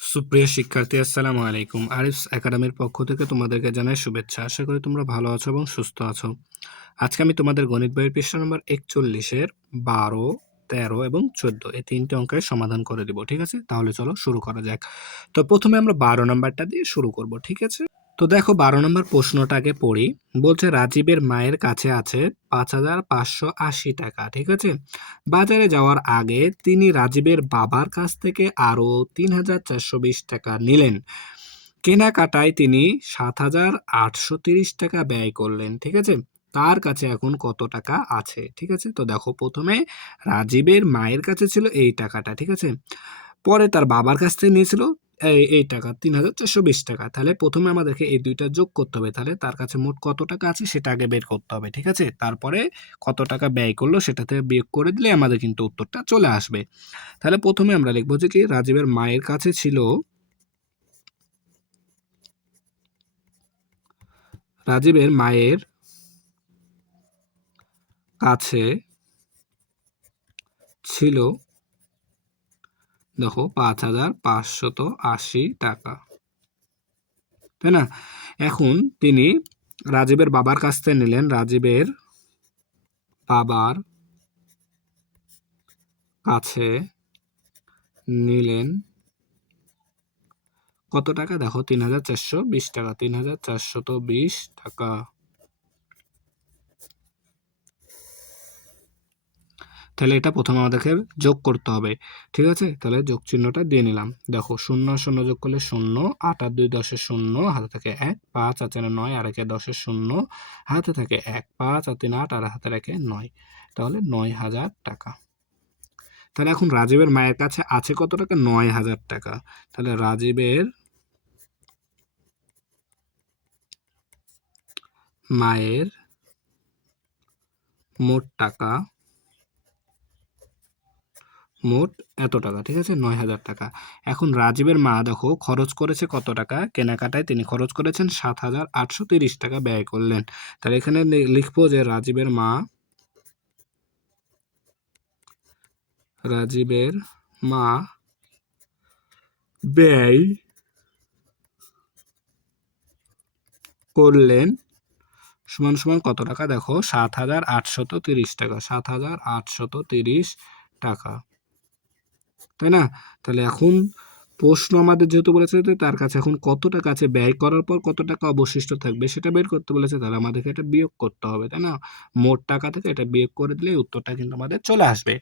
সুপ্রিয় শিক্ষার্থী, আসসালামু আলাইকুম। আরিফস একাডেমির পক্ষ থেকে তোমাদেরকে জানাই শুভেচ্ছা। আশা করি তোমরা ভালো আছো এবং সুস্থ আছো। আজকে আমি তোমাদের গণিত বইয়ের পৃষ্ঠা নম্বর ৪১-এর ১২, ১৩ এবং ১৪ এই ৩টে অঙ্কের সমাধান করে দিব। ঠিক আছে? তাহলে চলো শুরু করা যাক। তো প্রথমে আমরা ১২ নাম্বারটা দিয়ে শুরু করব। ঠিক আছে? তো দেখো ১২ নম্বর প্রশ্নটাকে পড়ি। বলছে রাজীবের মায়ের কাছে আছে ৫,৫৮০ টাকা। ঠিক আছে? বাজারে যাওয়ার আগে তিনি রাজীবের বাবার কাছ থেকে আরও ৩,৪২০ টাকা নিলেন। কেনাকাটায় তিনি ৭,৮৩০ টাকা ব্যয় করলেন। ঠিক আছে? তার কাছে এখন কত টাকা আছে? ঠিক আছে? তো দেখো প্রথমে রাজীবের মায়ের কাছে ছিল এই টাকাটা। ঠিক আছে? পরে তার বাবার কাছ থেকে নিয়েছিল এই টাকা ৩,৪২০ টাকা। তাহলে প্রথমে আমাদেরকে এই ২ টা যোগ করতে হবে। তাহলে তার কাছে মোট কত টাকা আছে সেটা আগে বের করতে হবে। ঠিক আছে? তারপরে কত টাকা ব্যয় করলো সেটা থেকে বিয়োগ করে দিলে আমাদের কিন্তু উত্তরটা চলে আসবে। তাহলে প্রথমে আমরা লিখব যে কি রাজীবের মায়ের কাছে ছিল রাজীবের মায়ের কাছে ছিল দেখো ৫,৫৮০ টাকা। তাই না? এখন তিনি রাজীবের বাবার কাছ থেকে নিলেন। রাজীবের বাবার কাছে নিলেন কত টাকা? দেখো ৩,৪২০ টাকা। ৩,৪২০ টাকা। তাহলে এটা প্রথমে আমাদেরকে যোগ করতে হবে। ঠিক আছে? তাহলে যোগ চিহ্নটা দিয়ে নিলাম। দেখো ০ আর ০ যোগ করলে ০, ৮ আর ২ ১০ ০, হাতে থাকে ১, ৫ আর ৪ ৯, আর ১ ১০ ০, হাতে থাকে ১, ৫ আর ৩ ৮, আর হাতে রাখে ৯। তাহলে ৯,০০০ টাকা। তাহলে এখন রাজীবের মায়ের কাছে আছে কত টাকা? ৯,০০০ টাকা। তাহলে রাজীবের মায়ের মোট টাকা মোট এত টাকা। ঠিক আছে? ৯,০০০ টাকা। এখন রাজীবের মা দেখো খরচ করেছে কত টাকা? কেনাকাটায় তিনি খরচ করেছেন ৭,৮৩০ টাকা ব্যয় করলেন। তাহলে এখানে লিখবো যে রাজীবের মা ব্যয় করলেন সমান সমান কত টাকা? দেখো ৭,৮৩০ টাকা। ৭,৮৩০ টাকা। তাই না? তাহলে এখন প্রশ্ন আমাদের যেহেতু বলেছে যে তার কাছে এখন কত টাকা আছে, ব্যয় করার পর কত টাকা অবশিষ্ট থাকবে সেটা বের করতে বলেছে। তাহলে আমাদেরকে এটা বিয়োগ করতে হবে, তাই না? মোট টাকা থেকে এটা বিয়োগ করে দিলে উত্তরটা কিন্তু আমাদের চলে আসবে।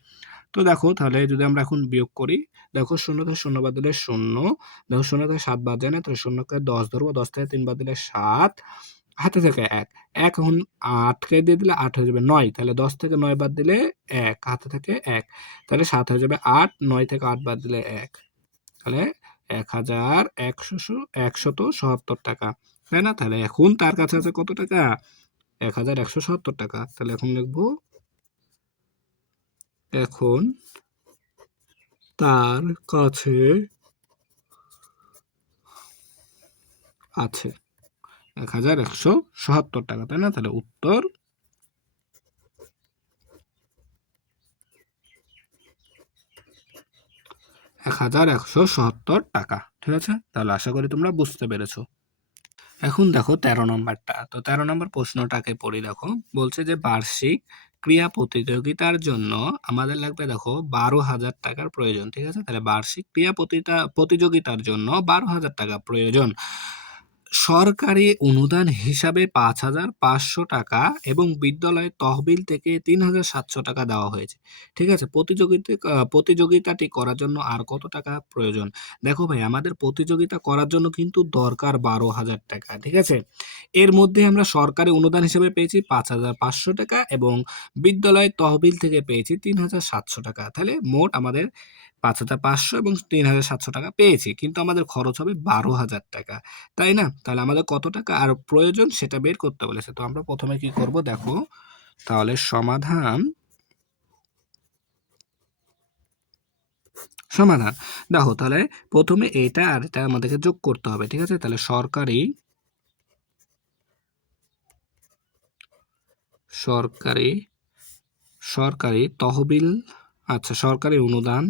তো দেখো তাহলে যদি আমরা এখন বিয়োগ করি, দেখো ০ থেকে ০ বাদ দিলে ০, দেখো ০ থেকে ৭ বাদ যায় না, তাহলে ০ কে ১০ ধরবো, ১০ থেকে ৩ বাদ দিলে ৭, হাতে থেকে ১, এখন ৮কে দিয়ে দিলে ৮ হয়ে যাবে ৯, তাহলে ১০ থেকে ৯ বাদ দিলে ১, হাতে থাকে ১, তাহলে ৭ হয়ে যাবে ৮, ৯ থেকে ৮ বাদ দিলে ১, তাহলে ১,১৭৭ টাকা। তাই না? তাহলে এখন তার কাছে আছে কত টাকা? ১,১৭৭ টাকা। তাহলে এখন লিখবো এখন তার কাছে আছে ১,১৭৭ টাকা। তাই না? তাহলে উত্তর ১,১৭৭ টাকা। ঠিক আছে? তাহলে আশা করি তোমরা বুঝতে পেরেছো। এখন দেখো ১৩ নম্বরটা। তো ১৩ নম্বর প্রশ্নটাকে পড়ি দেখো। বলছে যে বার্ষিক ক্রীড়া প্রতিযোগিতার জন্য আমাদের লাগবে দেখো ১২,০০০ টাকার প্রয়োজন। ঠিক আছে? তাহলে বার্ষিক ক্রীড়া প্রতিযোগিতার জন্য ১২,০০০ টাকা প্রয়োজন। সরকারি অনুদান হিসাবে ৫,৫০০ টাকা এবং বিদ্যালয়ের তহবিল থেকে ৩,৭০০ টাকা দেওয়া হয়েছে। ঠিক আছে? প্রতিযোগিতাটি করার জন্য আর কত টাকা প্রয়োজন? দেখো ভাই আমাদের প্রতিযোগিতা করার জন্য কিন্তু দরকার ১২,০০০ টাকা। ঠিক আছে? এর মধ্যে আমরা সরকারি অনুদান হিসেবে পেয়েছি ৫,৫০০ টাকা এবং বিদ্যালয়ের তহবিল থেকে পেয়েছি ৩,৭০০ টাকা। তাহলে মোট আমাদের ৫,৫০০ এবং ৩,৭০০ টাকা পেয়েছি। কিন্তু আমাদের খরচ হবে ১২,০০০ টাকা। তাই না? তাহলে আমাদের কত টাকা আর প্রয়োজন সেটা বের করতে বলেছে। তো আমরা প্রথমে কি করব দেখো, তাহলে সমাধান। দেখো তাহলে প্রথমে এটা আর এটা আমাদেরকে যোগ করতে হবে। ঠিক আছে? তাহলে সরকারি সরকারি তহবিল, আচ্ছা সরকারি অনুদান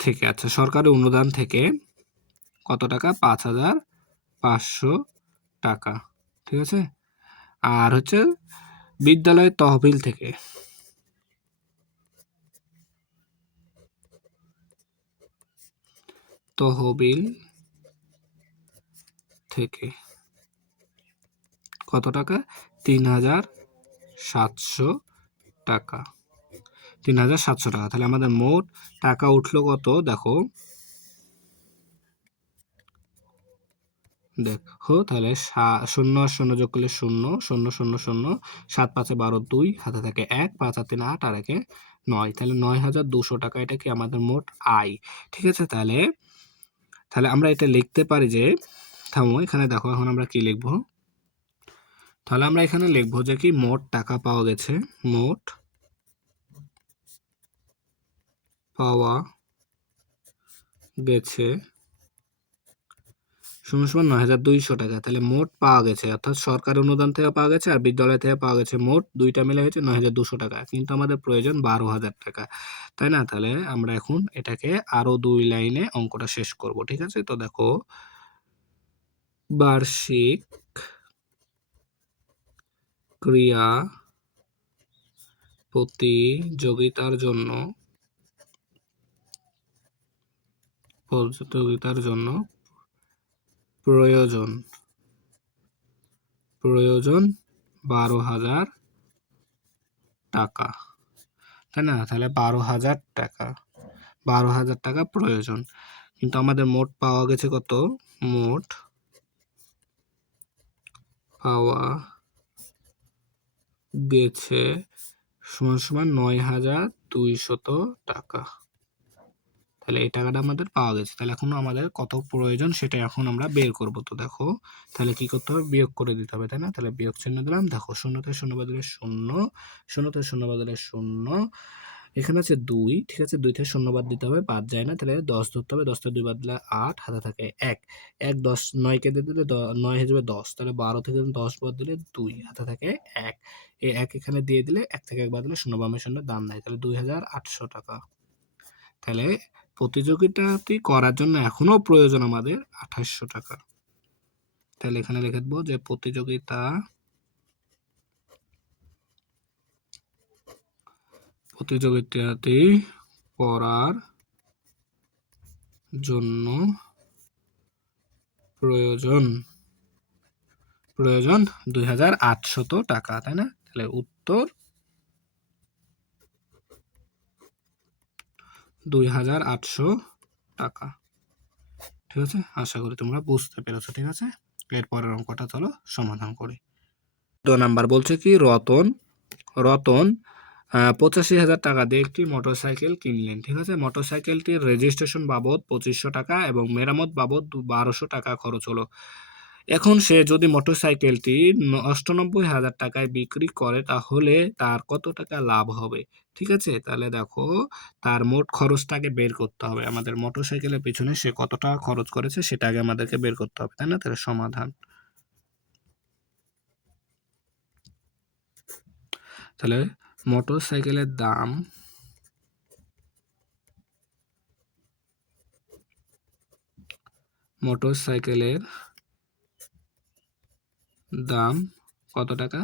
থেকে, আচ্ছা সরকারি অনুদান থেকে কত টাকা? 5,500 টাকা, ঠিক আছে। আর হচ্ছে বিদ্যালয়ের তহবিল থেকে, তহবিল থেকে কত টাকা? 3,700 টাকা, 3,700 টাকা। তাহলে আমাদের মোট টাকা উঠলো কত? দেখো তাহলে শূন্য আর শূন্য যোগ করলে 0, 0, 0, 0, 7 5 12 2, হাতে থাকে 1, 5 আর 3 8, আর 1 9, তাহলে 9,200 টাকা। এটা কি আমাদের মোট আয়, ঠিক আছে। তাহলে তাহলে আমরা এটা লিখতে পারি যে, থামো এখানে দেখো, এখন আমরা কি লিখবো? তাহলে আমরা এখানে লিখবো যে কি মোট টাকা পাওয়া গেছে, মোট পাওয়া গেছে সমান সমান 9,200 টাকা। তাহলে মোট পাওয়া গেছে, অর্থাৎ সরকার অনুদান থেকে পাওয়া গেছে আর বিদ্যালয় থেকে পাওয়া গেছে, মোট দুইটা মিলে হয়েছে 9,200 টাকা। কিন্তু আমাদের প্রয়োজন 12,000 টাকা, তাই না? তাহলে আমরা এখন এটাকে আরো 2 লাইনে অঙ্কটা শেষ করব, ঠিক আছে। তো দেখো, বার্ষিক ক্রিয়া প্রতিযোগিতার জন্য প্রয়োজন 12,000 টাকা, তাই না? তাহলে 12,000 টাকা, 12,000 টাকা প্রয়োজন। কিন্তু আমাদের মোট পাওয়া গেছে কত? মোট পাওয়া গেছে সমান সমান 9,200 টাকা। তাহলে এই টাকাটা আমাদের পাওয়া গেছে। তাহলে এখন আমাদের কত প্রয়োজন সেটা এখন আমরা বের করব। তো দেখো, তাহলে কি করতে হবে? বিয়োগ করে দিতে হবে, তাই না? তাহলে বিয়োগ চিহ্ন দিলাম। দেখো, 0 থেকে 0 বদলে 0, 0 থেকে 0 বদলে 0, এখানে আছে 2, ঠিক আছে। 2 থেকে 0 বাদ দিতে হবে, 5 যায় না, তাহলে 10 ধরতে হবে। 10 থেকে 2 বাদ দিলে 8, হাতে থাকে 1, 1 10, 9 কেটে দিলে 9 হয়ে যাবে 10, তাহলে 12 থেকে 10 বাদ দিলে 2, হাতে থাকে 1, এই 1 এখানে দিয়ে দিলে 1 থেকে 1 বাদ দিলে 0, বামে 0, দাম নাই, তাহলে 2,800 টাকা। তাহলে প্রতিযোগিতাটি করার জন্য এখনো প্রয়োজন আমাদের 2,800 টাকা। তাহলে এখানে লিখে দেবো যে প্রতিযোগিতাটি করার জন্য প্রয়োজন 2,800 টাকা, তাই না? তাহলে উত্তর 2,800 টাকা, ঠিক আছে। আশা করি তোমরা বুঝতে পেরেছো, ঠিক আছে। এরপরের অঙ্কটা চলো সমাধান করি। 2 নাম্বার বলছে কি, রতন 85,000 টাকা দিয়ে একটি মোটরসাইকেল কিনলেন, ঠিক আছে। মোটরসাইকেলটির রেজিস্ট্রেশন বাবদ 2,500 টাকা এবং মেরামত বাবদ 1,200 টাকা খরচ হলো। এখন সে যদি মোটরসাইকেলটি 98,000 টাকায় বিক্রি করে তাহলে তার কত টাকা লাভ হবে, ঠিক আছে। তাহলে দেখো, তার মোট খরচটাকে বের করতে হবে আমাদের। মোটরসাইকেলের পিছনে সে কত টাকা খরচ করেছে সেটা আগে আমাদেরকে বের করতে হবে, তাই না? তাহলে সমাধান, তাহলে মোটরসাইকেলের দাম কত টাকা?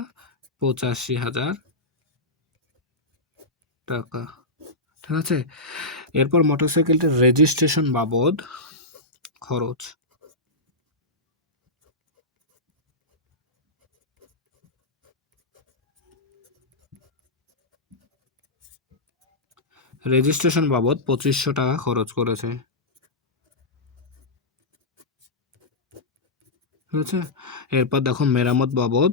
85,000 টাকা, ঠিক আছে। এরপর মোটরসাইকেলটির রেজিস্ট্রেশন বাবদ খরচ, রেজিস্ট্রেশন বাবদ 2,500 টাকা খরচ করেছে, ঠিক আছে। এরপর দেখো, মেরামত বাবদ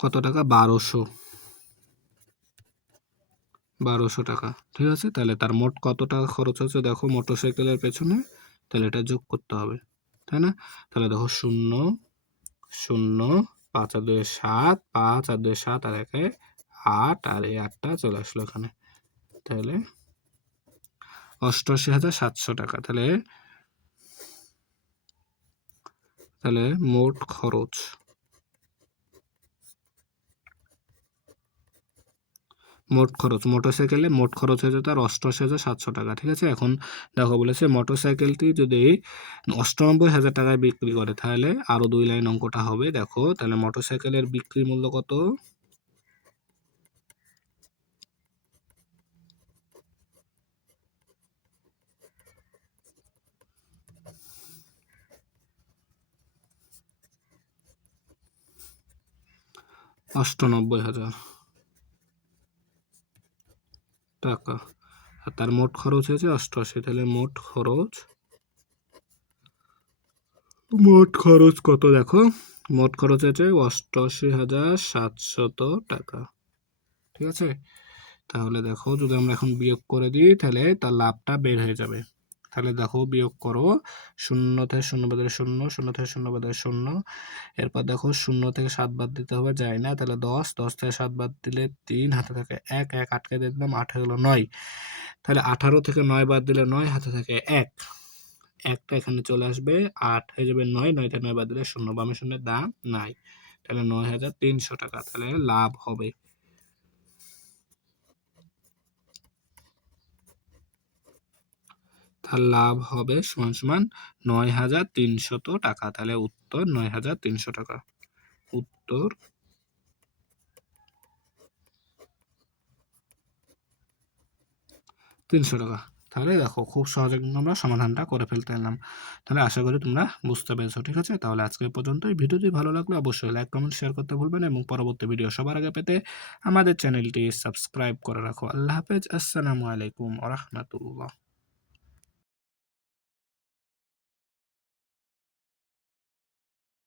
কত টাকা? 1,200 টাকা, ঠিক আছে। তাহলে তার মোট কত টাকা খরচ হচ্ছে দেখো মোটরসাইকেলের পেছনে, তাহলে এটা যোগ করতে হবে, তাই না? তাহলে দেখো, 0, 0, 5 আর 2 7, 5 আর 2 7, আর 1 8, আর এই 8টা চলে আসলো এখানে, তাহলে 88,700 টাকা। তাহলে মোট খরচ মোট খরচ মোটরসাইকেলে মোট খরচ হয়ে যেত আর 88,700 টাকা। ঠিক আছে, এখন দেখো বলেছে মোটরসাইকেলটি যদি 98,000 টাকায় বিক্রি করে তাহলে আরো 2 লাইন অঙ্কটা হবে। দেখো তাহলে মোটরসাইকেলের বিক্রি মূল্য কত? ৳98,000 টাকা। আর তার মোট খরচ হয়েছে 88, তাহলে মোট খরচ কত দেখো? মোট খরচ হয়েছে 88,700 টাকা। ঠিক আছে, তাহলে দেখো যদি আমরা এখন বিয়োগ করে দিই তাহলে তার লাভটা বের হয়ে যাবে। তাহলে দেখো বিয়োগ করো, 0 থেকে 0 বাদ দিলে 0, 0 থেকে 0 বাদ দিলে 0, এরপর দেখো 0 থেকে 7 বাদ দিতে হবে, যায় না, তাহলে 10, 10 থেকে 7 বাদ দিলে 3, হাতে থাকে 1, 1 আটকে দিয়ে দিলাম, 8 হলো 9, তাহলে 18 থেকে 9 বাদ দিলে 9, হাতে থাকে 1, একটা এখানে চলে আসবে, 8 হয়ে যাবে 9, 9 থেকে 9 বাদ দিলে 0, বামে শূন্যের দাম নাই, তাহলে 9,300 টাকা তাহলে লাভ হবে। তার লাভ হবে সমান সমান 9,300 টাকা। তাহলে উত্তর 9,300 টাকা। উত্তর 300 টাকা। তাহলে দেখো খুব সহজে কিন্তু আমরা সমাধানটা করে ফেলতে পারলাম। তাহলে আশা করি তোমরা বুঝতে পেরেছো। ঠিক আছে, তাহলে আজকে পর্যন্ত। এই ভিডিওটি ভালো লাগলে অবশ্যই লাইক কমেন্ট শেয়ার করতে ভুলবেন এবং পরবর্তী ভিডিও সবার আগে পেতে আমাদের চ্যানেলটি সাবস্ক্রাইব করে রাখো। আল্লাহ হাফেজ। আসসালামু আলাইকুম ওয়া রাহমাতুল্লাহ।